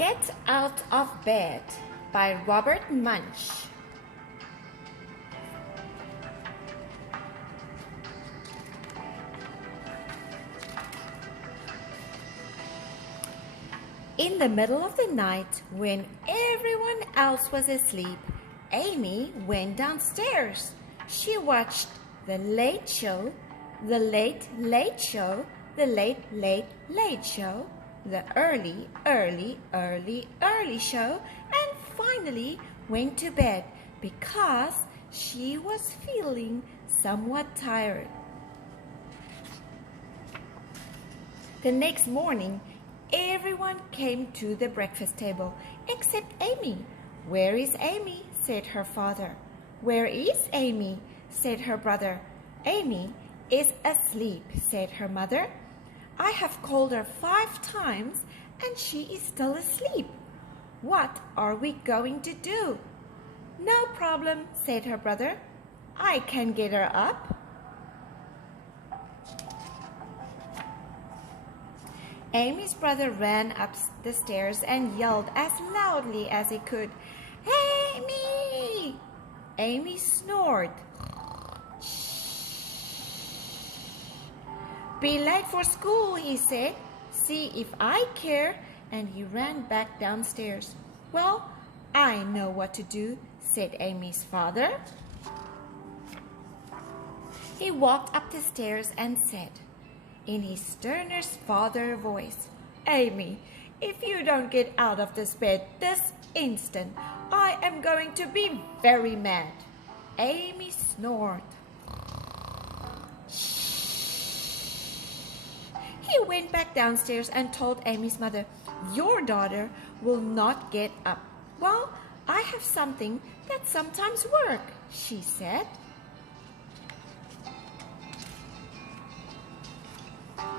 Get Out of Bed by Robert Munsch. In the middle of the night, when everyone else was asleep, Amy went downstairs. She watched The Late Show, The Late Late Show, The Late Late Late Show, The Early Early Early Early Show, and finally went to bed because she was feeling somewhat tired. The next morning, everyone came to the breakfast table except Amy. "Where is Amy?" said her father. "Where is Amy?" said her brother. "Amy is asleep," said her mother. "I have called her 5 times and she is still asleep. What are we going to do?" "No problem," said her brother. "I can get her up." Amy's brother ran up the stairs and yelled as loudly as he could, "Amy!" Amy snored. "Be late for school," he said. "See if I care," and he ran back downstairs. "Well, I know what to do," said Amy's father. He walked up the stairs and said, in his sternest father voice, "Amy, if you don't get out of this bed this instant, I am going to be very mad." Amy snored. He went back downstairs and told Amy's mother, "Your daughter will not get up." "Well, I have something that sometimes works," she said.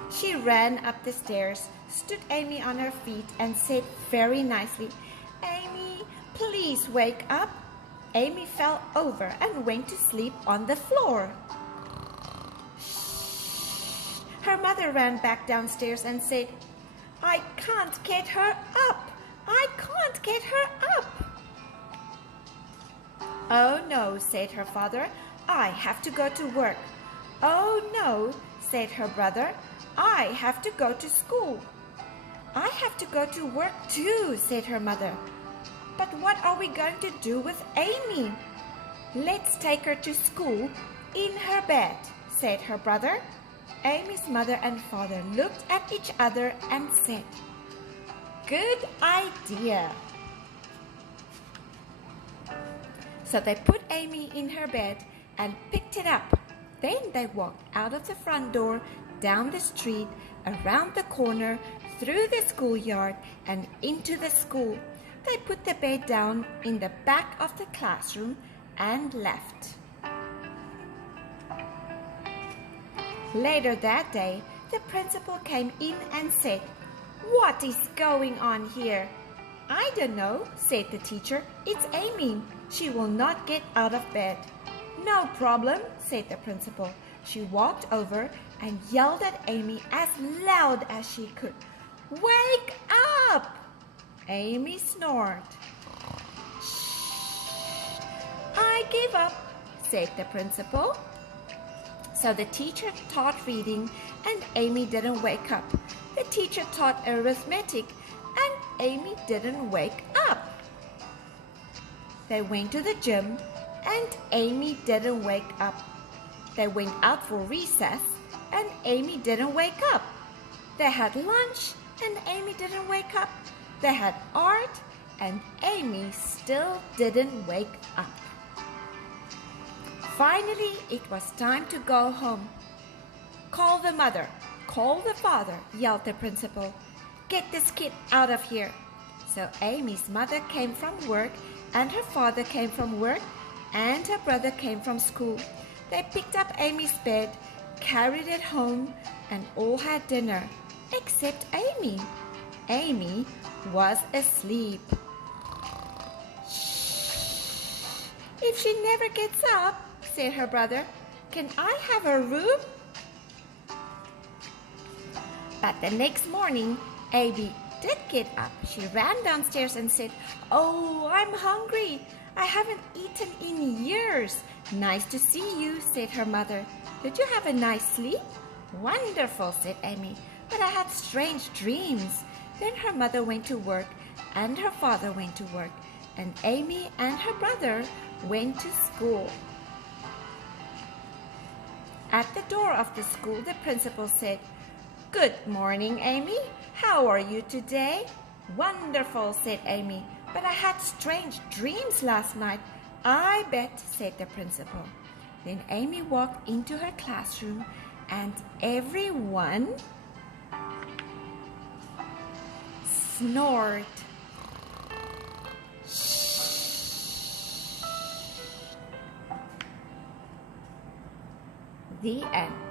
She ran up the stairs, stood Amy on her feet, and said very nicely, "Amy, please wake up." Amy fell over and went to sleep on the floor. Her mother ran back downstairs and said, "I can't get her up. I can't get her up." "Oh no," said her father, "I have to go to work." "Oh no," said her brother, "I have to go to school." "I have to go to work too," said her mother. "But what are we going to do with Amy?" "Let's take her to school in her bed," said her brother. Amy's mother and father looked at each other and said, "Good idea." So they put Amy in her bed and picked it up. Then they walked out of the front door, down the street, around the corner, through the schoolyard, and into the school. They put the bed down in the back of the classroom and left. Later that day, the principal came in and said, "What is going on here?" "I don't know," said the teacher. "It's Amy. She will not get out of bed." "No problem," said the principal. She walked over and yelled at Amy as loud as she could. "Wake up!" Amy snored. "I give up," said the principal. So the teacher taught reading and Amy didn't wake up. The teacher taught arithmetic and Amy didn't wake up. They went to the gym and Amy didn't wake up. They went out for recess and Amy didn't wake up. They had lunch and Amy didn't wake up. They had art and Amy still didn't wake up. Finally, it was time to go home. "Call the mother, call the father," yelled the principal. "Get this kid out of here." So Amy's mother came from work and her father came from work and her brother came from school. They picked up Amy's bed, carried it home, and all had dinner, except Amy. Amy was asleep. "Shh. If she never gets up," said her brother, "can I have her room?" But the next morning, did get up, she ran downstairs and said, "Oh, I'm hungry. I haven't eaten in years." "Nice to see you," said her mother. "Did you have a nice sleep?" "Wonderful," said Amy, "but I had strange dreams." Then her mother went to work and her father went to work, and Amy and her brother went to school. At the door of the school, the principal said, "Good morning, Amy. How are you today?" "Wonderful," said Amy, "but I had strange dreams last night." "I bet," said the principal. Then Amy walked into her classroom and everyone snored. The end.